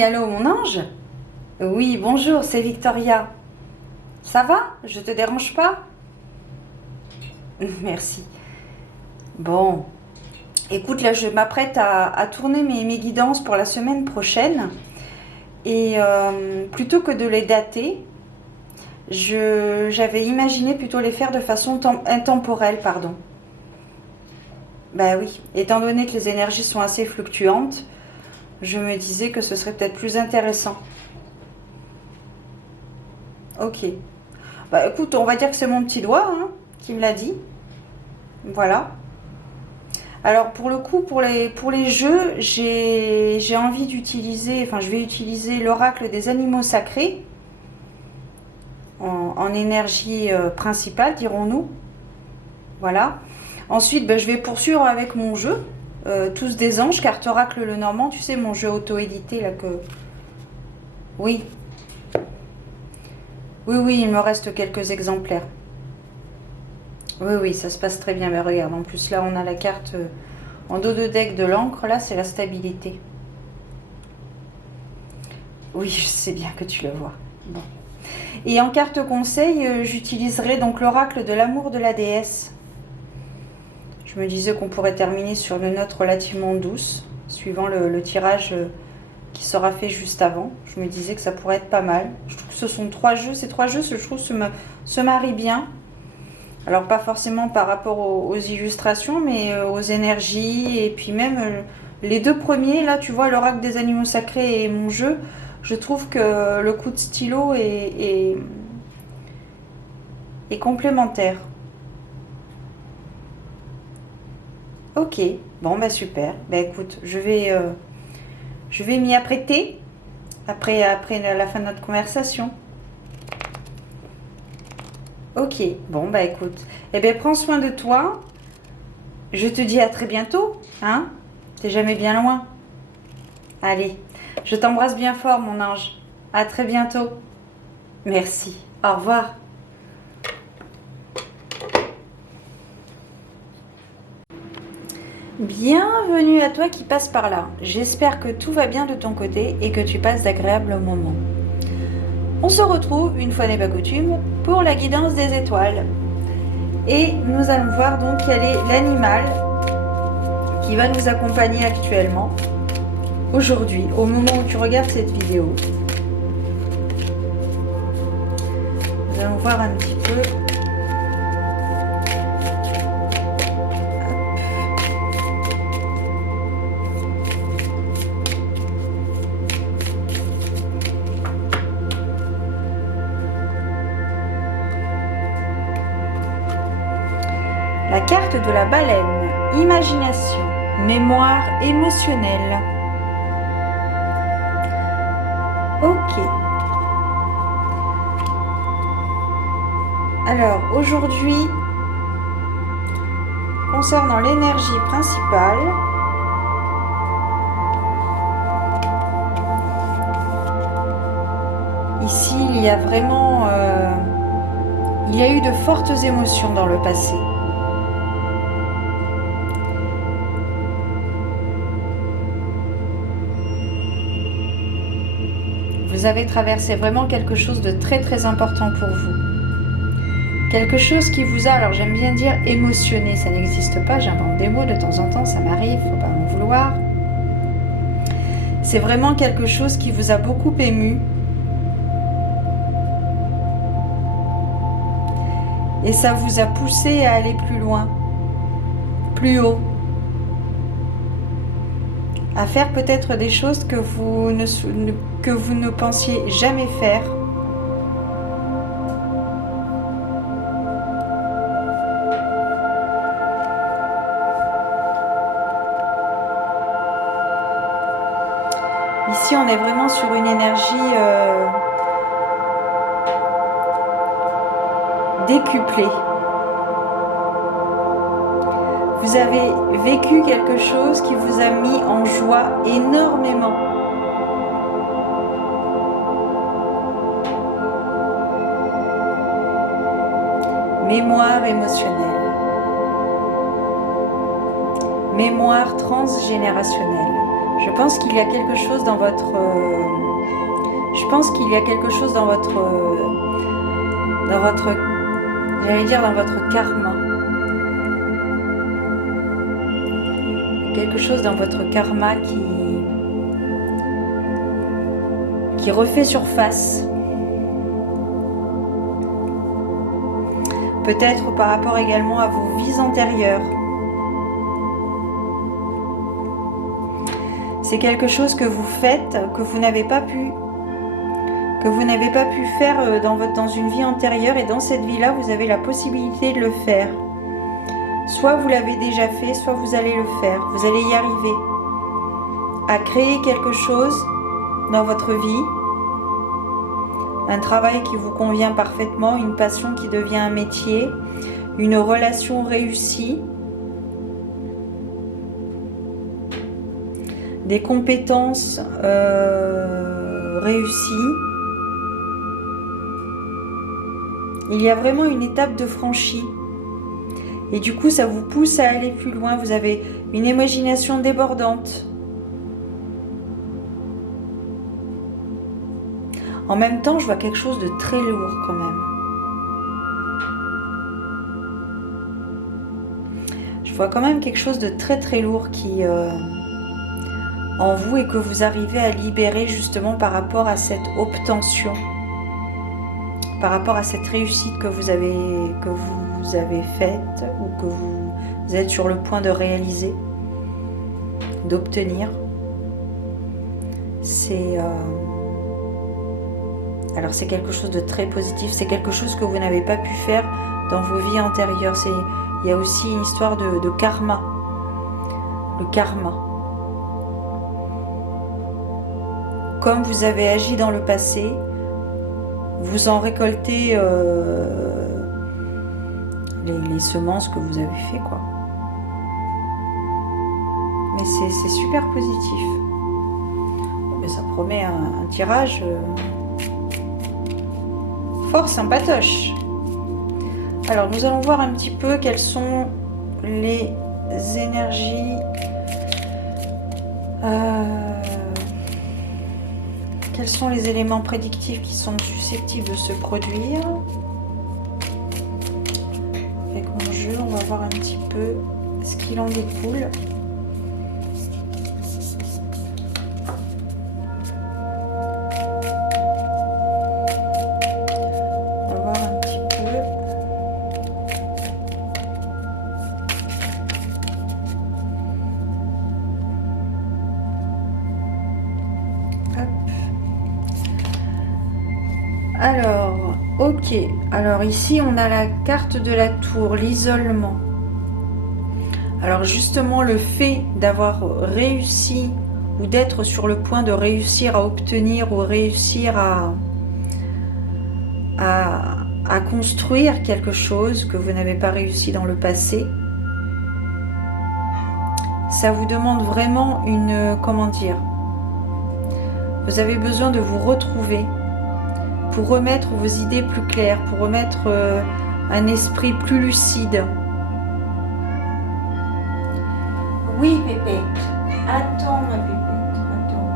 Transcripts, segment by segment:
Oui, allô, mon ange? Oui, bonjour, c'est Victoria. Ça va? Je te dérange pas? Merci. Bon, écoute, là, je m'apprête à tourner mes guidances pour la semaine prochaine. Et plutôt que de les dater, j'avais imaginé plutôt les faire de façon intemporelle, pardon. Bah oui, étant donné que les énergies sont assez fluctuantes, je me disais que ce serait peut-être plus intéressant. Ok. Bah écoute, on va dire que c'est mon petit doigt hein, qui me l'a dit. Voilà. Alors pour le coup, pour les jeux, j'ai envie d'utiliser, enfin je vais utiliser l'oracle des animaux sacrés en énergie principale, dirons-nous. Voilà. Ensuite, ben, je vais poursuivre avec mon jeu, tous des anges, carte oracle le normand, tu sais, mon jeu auto-édité là que... Oui, oui, il me reste quelques exemplaires. Oui, oui, ça se passe très bien. Mais regarde, en plus là, on a la carte en dos de deck de l'encre, là, c'est la stabilité. Oui, je sais bien que tu le vois. Bon. Et en carte conseil, j'utiliserai donc l'oracle de l'amour de la déesse. Je me disais qu'on pourrait terminer sur une note relativement douce, suivant le tirage qui sera fait juste avant. Je me disais que ça pourrait être pas mal. Je trouve que ce sont trois jeux, ces trois jeux, je trouve, se marient bien. Alors pas forcément par rapport aux illustrations, mais aux énergies, et puis même les deux premiers, là tu vois, l'oracle des animaux sacrés et mon jeu, je trouve que le coup de stylo est complémentaire. Ok, bon bah super. Bah écoute, je vais m'y apprêter après la fin de notre conversation. Ok, bon bah écoute. Eh bien prends soin de toi. Je te dis à très bientôt, hein? T'es jamais bien loin. Allez, je t'embrasse bien fort mon ange. À très bientôt. Merci. Au revoir. Bienvenue à toi qui passe par là. J'espère que tout va bien de ton côté et que tu passes d'agréables moments. On se retrouve, une fois n'est pas coutume, pour la guidance des étoiles. Et nous allons voir donc quel est l'animal qui va nous accompagner actuellement, aujourd'hui, au moment où tu regardes cette vidéo. Nous allons voir un petit peu. La carte de la baleine, imagination, mémoire émotionnelle. Ok. Alors aujourd'hui, concernant l'énergie principale, ici il y a vraiment, il y a eu de fortes émotions dans le passé. Vous avez traversé vraiment quelque chose de très très important pour vous. Quelque chose qui vous a, alors j'aime bien dire émotionné, ça n'existe pas, j'invente des mots de temps en temps, ça m'arrive, faut pas m'en vouloir. C'est vraiment quelque chose qui vous a beaucoup ému. Et ça vous a poussé à aller plus loin, plus haut, à faire peut-être des choses que vous ne pensiez jamais faire. Ici, on est vraiment sur une énergie décuplée. Vous avez vécu quelque chose qui vous a mis en joie énormément. Mémoire émotionnelle. Mémoire transgénérationnelle. Je pense qu'il y a quelque chose dans votre... je pense qu'il y a quelque chose dans votre... j'allais dire dans votre karma. Quelque chose dans votre karma qui refait surface. Peut-être par rapport également à vos vies antérieures. C'est quelque chose que vous faites, que vous n'avez pas pu faire dans une vie antérieure, et dans cette vie-là, vous avez la possibilité de le faire. Soit vous l'avez déjà fait, soit vous allez le faire. Vous allez y arriver à créer quelque chose dans votre vie, un travail qui vous convient parfaitement, une passion qui devient un métier, une relation réussie, des compétences réussies. Il y a vraiment une étape de franchie. Et du coup, ça vous pousse à aller plus loin. Vous avez une imagination débordante. En même temps, je vois quelque chose de très lourd quand même. Je vois quand même quelque chose de très très lourd qui en vous, et que vous arrivez à libérer justement par rapport à cette obtention, par rapport à cette réussite que vous avez faite ou que vous êtes sur le point de réaliser, d'obtenir. Alors c'est quelque chose de très positif, c'est quelque chose que vous n'avez pas pu faire dans vos vies antérieures. Il y a aussi une histoire de karma. Le karma. Comme vous avez agi dans le passé, vous en récoltez les semences que vous avez fait, quoi. Mais c'est super positif. Mais ça promet un tirage fort sympatoche. Alors nous allons voir un petit peu quelles sont les énergies quels sont les éléments prédictifs qui sont susceptibles de se produire. Avec mon jeu, on va voir un petit peu ce qu'il en découle. On va voir un petit peu. Hop. Alors, ok. Alors ici, on a la carte de la tour, l'isolement. Alors justement, le fait d'avoir réussi ou d'être sur le point de réussir à obtenir ou réussir à construire quelque chose que vous n'avez pas réussi dans le passé, ça vous demande vraiment une... Comment dire ? Vous avez besoin de vous retrouver pour remettre vos idées plus claires, pour remettre un esprit plus lucide. Oui, Pépette. Attends, ma Pépette. Attends.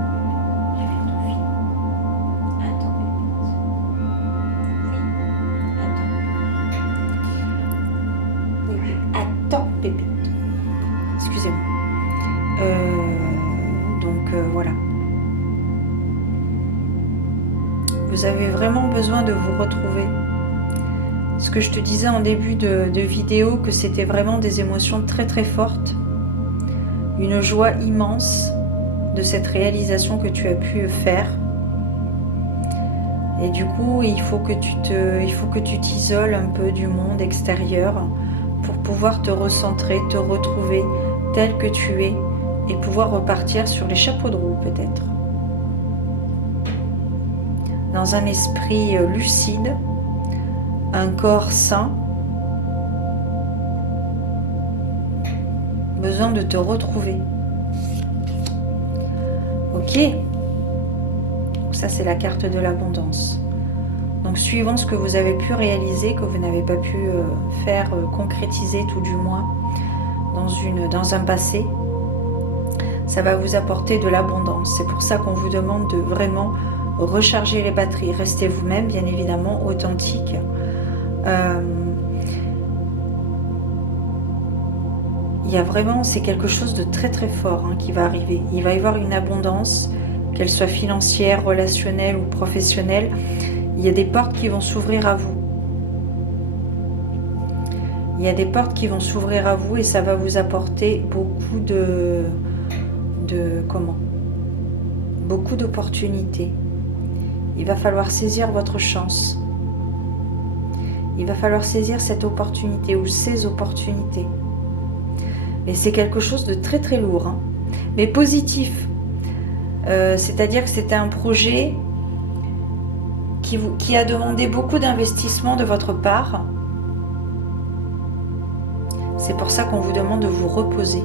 Je vais tout finir. Attends, Pépette. Oui, attends. Oui, oui. Attends, Pépette. Excusez-moi. Donc, voilà. Vous avez vraiment besoin de vous retrouver. Ce que je te disais en début de vidéo, que c'était vraiment des émotions très très fortes. Une joie immense de cette réalisation que tu as pu faire. Et du coup, il faut que tu t'isoles un peu du monde extérieur pour pouvoir te recentrer, te retrouver tel que tu es et pouvoir repartir sur les chapeaux de roue peut-être. Dans un esprit lucide, un corps sain, besoin de te retrouver. Ok. Ça, c'est la carte de l'abondance. Donc, suivant ce que vous avez pu réaliser, que vous n'avez pas pu concrétiser tout du moins dans un passé, ça va vous apporter de l'abondance. C'est pour ça qu'on vous demande de vraiment recharger les batteries. Restez vous-même, bien évidemment, authentique. Il y a vraiment, c'est quelque chose de très très fort qui va arriver. Il va y avoir une abondance, qu'elle soit financière, relationnelle ou professionnelle. Il y a des portes qui vont s'ouvrir à vous. Il y a des portes qui vont s'ouvrir à vous et ça va vous apporter beaucoup beaucoup d'opportunités. Il va falloir saisir votre chance. Il va falloir saisir cette opportunité ou ces opportunités. Et c'est quelque chose de très très lourd, mais positif. C'est-à-dire que c'était un projet qui a demandé beaucoup d'investissement de votre part. C'est pour ça qu'on vous demande de vous reposer.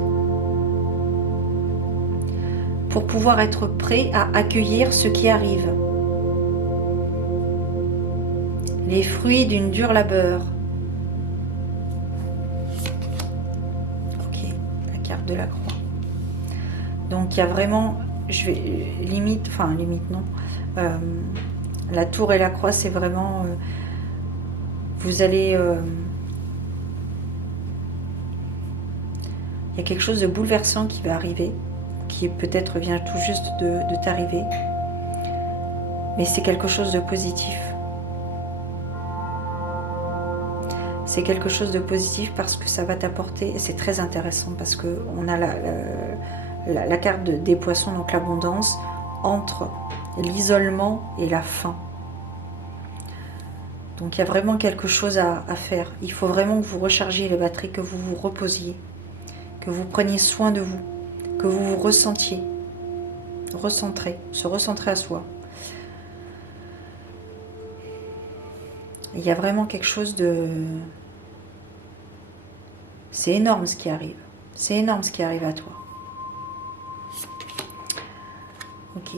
Pour pouvoir être prêt à accueillir ce qui arrive. Les fruits d'une dure labeur. Ok, la carte de la croix. Donc il y a vraiment, limite non. La tour et la croix, c'est vraiment, vous allez, il y a quelque chose de bouleversant qui va arriver, qui peut-être vient tout juste de t'arriver, mais c'est quelque chose de positif. C'est quelque chose de positif parce que ça va t'apporter, et c'est très intéressant parce qu'on a la carte des poissons, donc l'abondance, entre l'isolement et la faim. Donc il y a vraiment quelque chose à faire. Il faut vraiment que vous rechargiez les batteries, que vous vous reposiez, que vous preniez soin de vous, que vous vous ressentiez, se recentrer à soi. Il y a vraiment quelque chose de... C'est énorme ce qui arrive. C'est énorme ce qui arrive à toi. Ok.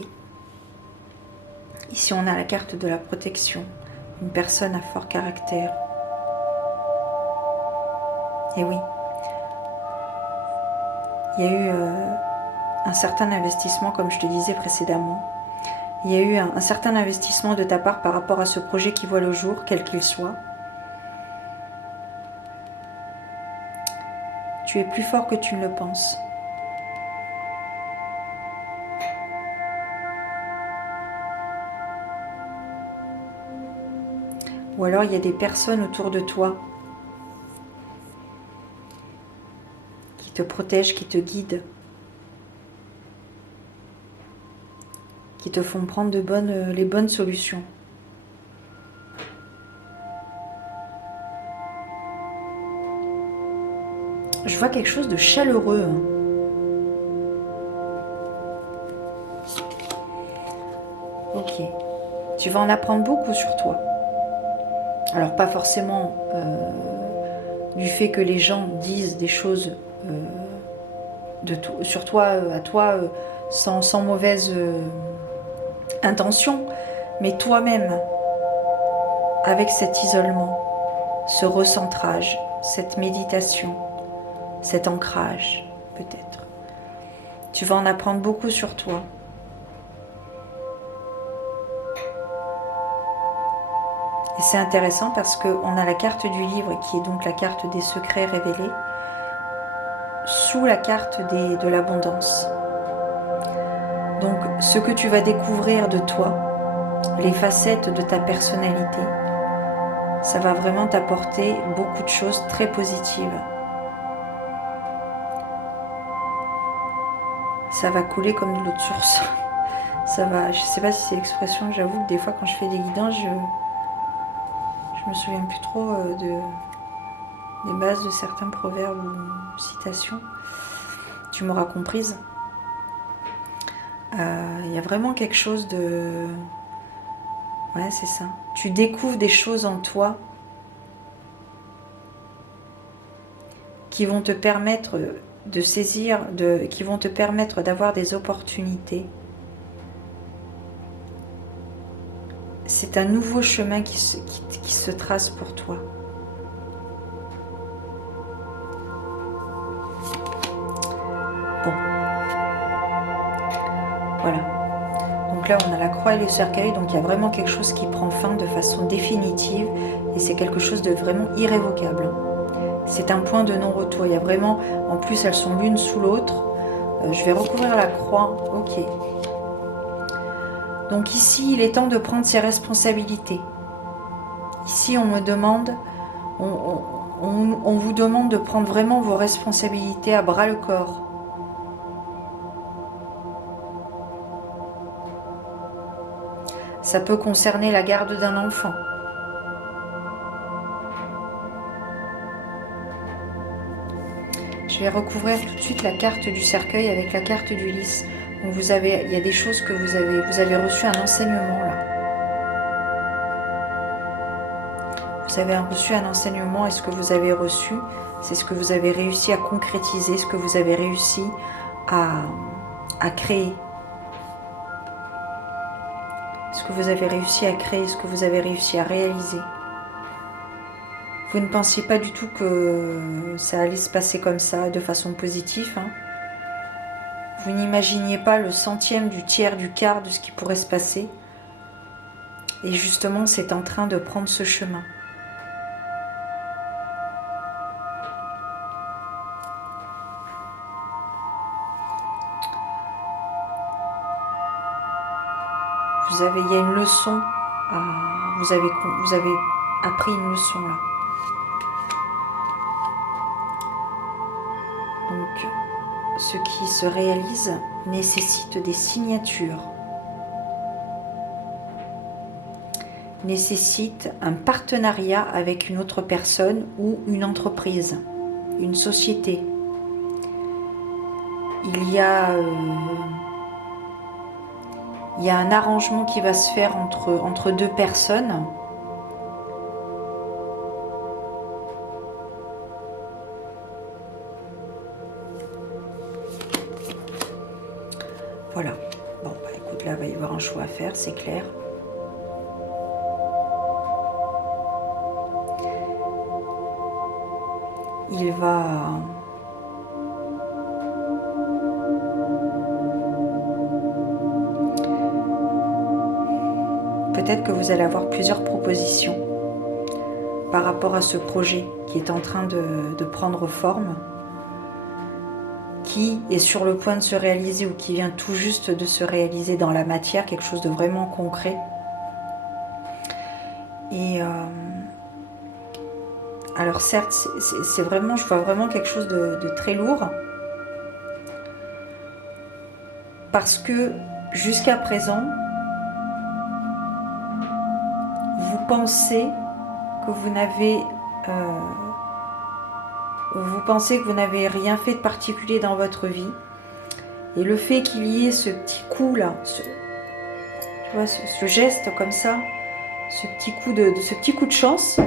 Ici, on a la carte de la protection. Une personne à fort caractère. Et oui. Il y a eu un certain investissement, comme je te disais précédemment. Il y a eu un certain investissement de ta part par rapport à ce projet qui voit le jour, quel qu'il soit. Tu es plus fort que tu ne le penses. Ou alors il y a des personnes autour de toi qui te protègent, qui te guident, qui te font prendre les bonnes solutions. Je vois quelque chose de chaleureux. Ok. Tu vas en apprendre beaucoup sur toi. Alors pas forcément du fait que les gens disent des choses sur toi, à toi, sans mauvaise intention, mais toi-même, avec cet isolement, ce recentrage, cette méditation, cet ancrage, peut-être. Tu vas en apprendre beaucoup sur toi. Et c'est intéressant parce qu'on a la carte du livre qui est donc la carte des secrets révélés sous la carte de l'abondance. Donc ce que tu vas découvrir de toi, les facettes de ta personnalité, ça va vraiment t'apporter beaucoup de choses très positives. Ça va couler comme de l'eau de source. Ça va, je ne sais pas si c'est l'expression, j'avoue que des fois quand je fais des guidances, je me souviens plus trop des bases de certains proverbes ou citations. Tu m'auras comprise. Il y a vraiment quelque chose de... Ouais, c'est ça. Tu découvres des choses en toi qui vont te permettre de saisir, qui vont te permettre d'avoir des opportunités. C'est un nouveau chemin qui se trace pour toi. Bon. Voilà. Donc là, on a la croix et le cercueil. Donc il y a vraiment quelque chose qui prend fin de façon définitive. Et c'est quelque chose de vraiment irrévocable. C'est un point de non-retour. Il y a vraiment... En plus, elles sont l'une sous l'autre. Je vais recouvrir la croix. Ok. Donc ici, il est temps de prendre ses responsabilités. Ici, on me demande... On vous demande de prendre vraiment vos responsabilités à bras le corps. Ça peut concerner la garde d'un enfant. Je vais recouvrir tout de suite la carte du cercueil avec la carte du lys. Donc il y a des choses que vous avez reçu un enseignement là. Vous avez reçu un enseignement et ce que vous avez reçu, c'est ce que vous avez réussi à concrétiser, ce que vous avez réussi à créer. Ce que vous avez réussi à créer, ce que vous avez réussi à réaliser. Vous ne pensiez pas du tout que ça allait se passer comme ça, de façon positive. Hein. Vous n'imaginiez pas le centième, du tiers, du quart de ce qui pourrait se passer. Et justement, c'est en train de prendre ce chemin. Il y a une leçon, vous avez appris une leçon là. Donc, ce qui se réalise nécessite des signatures, nécessite un partenariat avec une autre personne ou une entreprise, une société. Il y a un arrangement qui va se faire entre deux personnes. Voilà. Bon, bah écoute, là, il va y avoir un choix à faire, c'est clair. Il va... Peut-être que vous allez avoir plusieurs propositions par rapport à ce projet qui est en train de prendre forme, qui est sur le point de se réaliser ou qui vient tout juste de se réaliser dans la matière, quelque chose de vraiment concret. Et alors certes, c'est vraiment, je vois vraiment quelque chose de très lourd, parce que jusqu'à présent, vous pensez que vous n'avez rien fait de particulier dans votre vie, et le fait qu'il y ait ce petit coup là, tu vois, ce geste comme ça, ce petit coup de chance,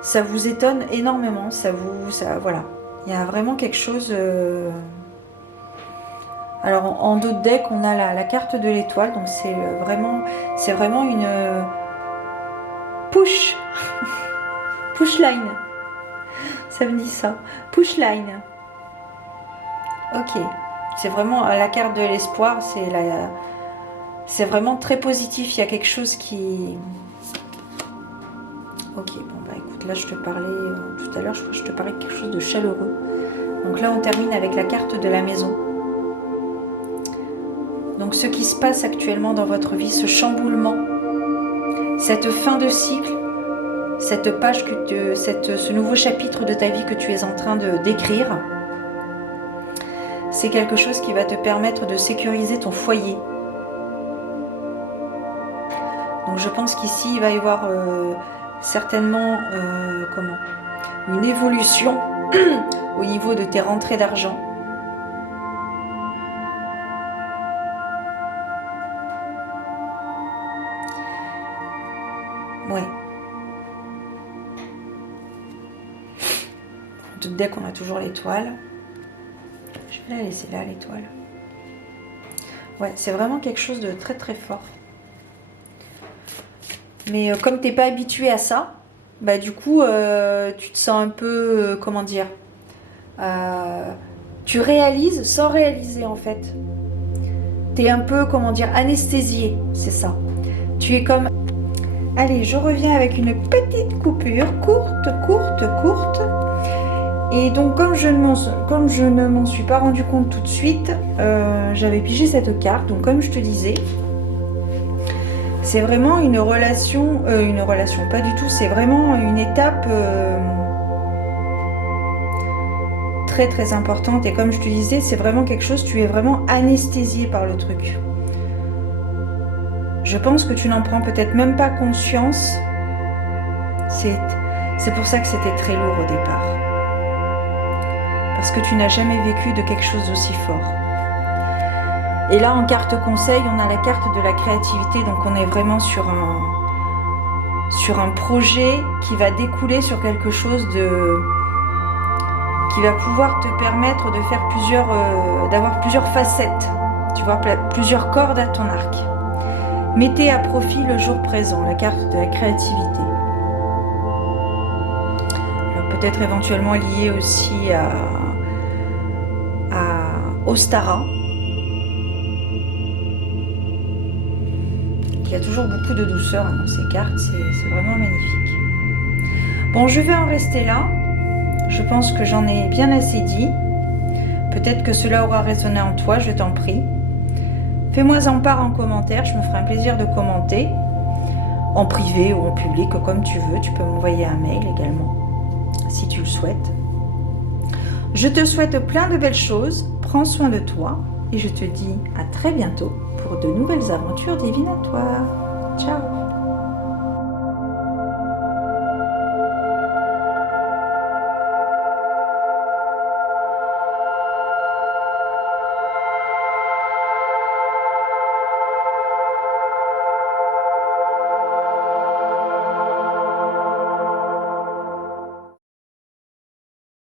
ça vous étonne énormément, voilà, il y a vraiment quelque chose. Alors en dos de deck, on a la carte de l'étoile, donc c'est vraiment une push line. Ça me dit ça, push line. Ok, c'est vraiment la carte de l'espoir, c'est vraiment très positif. Il y a quelque chose qui... Ok, bon bah écoute, là je te parlais tout à l'heure, je crois que je te parlais de quelque chose de chaleureux. Donc là on termine avec la carte de la maison. Donc ce qui se passe actuellement dans votre vie, ce chamboulement, cette fin de cycle, cette page, ce nouveau chapitre de ta vie que tu es en train d'écrire, c'est quelque chose qui va te permettre de sécuriser ton foyer. Donc je pense qu'ici il va y avoir certainement une évolution au niveau de tes rentrées d'argent. Ouais. Dès qu'on a toujours l'étoile, je vais la laisser là, l'étoile. Ouais, c'est vraiment quelque chose de très très fort. Mais comme t'es pas habitué à ça, bah du coup, tu te sens un peu, comment dire, Tu réalises sans réaliser en fait. Tu es un peu, comment dire, anesthésié, c'est ça. Tu es comme... Allez, je reviens avec une petite coupure, courte. Et donc, comme je ne m'en suis pas rendu compte tout de suite, j'avais pigé cette carte. Donc, comme je te disais, c'est vraiment une relation, pas du tout, c'est vraiment une étape très très importante. Et comme je te disais, c'est vraiment quelque chose, tu es vraiment anesthésié par le truc. Je pense que tu n'en prends peut-être même pas conscience. C'est pour ça que c'était très lourd au départ. Parce que tu n'as jamais vécu de quelque chose d'aussi fort. Et là, en carte conseil, on a la carte de la créativité. Donc, on est vraiment sur un projet qui va découler sur quelque chose qui va pouvoir te permettre de faire d'avoir plusieurs facettes. Tu vois, plusieurs cordes à ton arc. Mettez à profit le jour présent, la carte de la créativité. Alors, peut-être éventuellement lié aussi à Ostara. Il y a toujours beaucoup de douceur dans ces cartes, c'est vraiment magnifique. Bon, je vais en rester là. Je pense que j'en ai bien assez dit. Peut-être que cela aura résonné en toi, je t'en prie. Fais-moi en part en commentaire, je me ferai un plaisir de commenter. En privé ou en public, comme tu veux. Tu peux m'envoyer un mail également, si tu le souhaites. Je te souhaite plein de belles choses. Prends soin de toi. Et je te dis à très bientôt pour de nouvelles aventures divinatoires. Ciao!